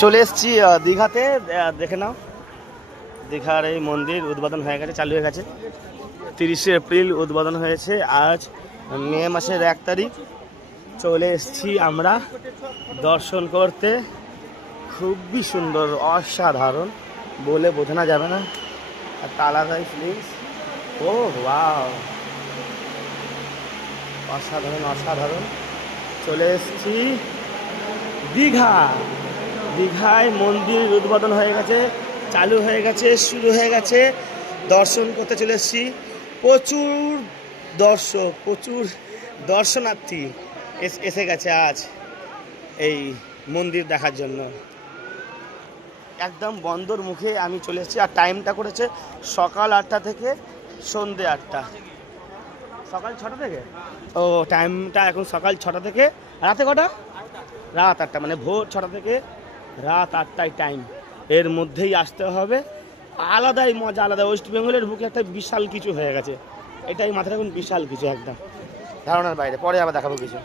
চলে এসেছি দীঘাতে। দেখে নাও, দীঘার এই মন্দির উদ্বোধন হয়ে গেছে, চালু হয়ে গেছে। 30শে এপ্রিল উদ্বোধন হয়েছে। আজ মে মাসের 1 তারিখ। চলে এসেছি আমরা দর্শন করতে। খুবই সুন্দর, অসাধারণ, বলে বোঝানো যাবে না। একটা আলাদাই ফিলিংস। ও ওয়াও, অসাধারণ অসাধারণ। চলে এসেছি দীঘা। দীঘায় মন্দির উদ্বোধন হয়ে গেছে, চালু হয়ে গেছে, শুরু হয়ে গেছে। দর্শন করতে চলে এসেছি। প্রচুর দর্শক, প্রচুর দর্শনার্থী এসে গেছে আজ এই মন্দির দেখার জন্য। একদম বন্দর মুখে আমি চলে এসেছি। আর টাইমটা করেছে সকাল 8টা থেকে সন্ধ্যে 8টা। সকাল 6টা থেকে, ও টাইমটা এখন সকাল 6টা থেকে রাতে কটা, রাত 8টা, মানে ভোর 6টা থেকে রাত 8টায় টাইম। এর মধ্যেই আসতে হবে। আলাদাই মজা, আলাদা। ওয়েস্ট বেঙ্গলের বুকে একটা বিশাল কিছু হয়ে গেছে। এটাই মাথায় রাখুন, বিশাল কিছু, একদম ধারণার বাইরে। পরে আবার দেখাবো কিছু।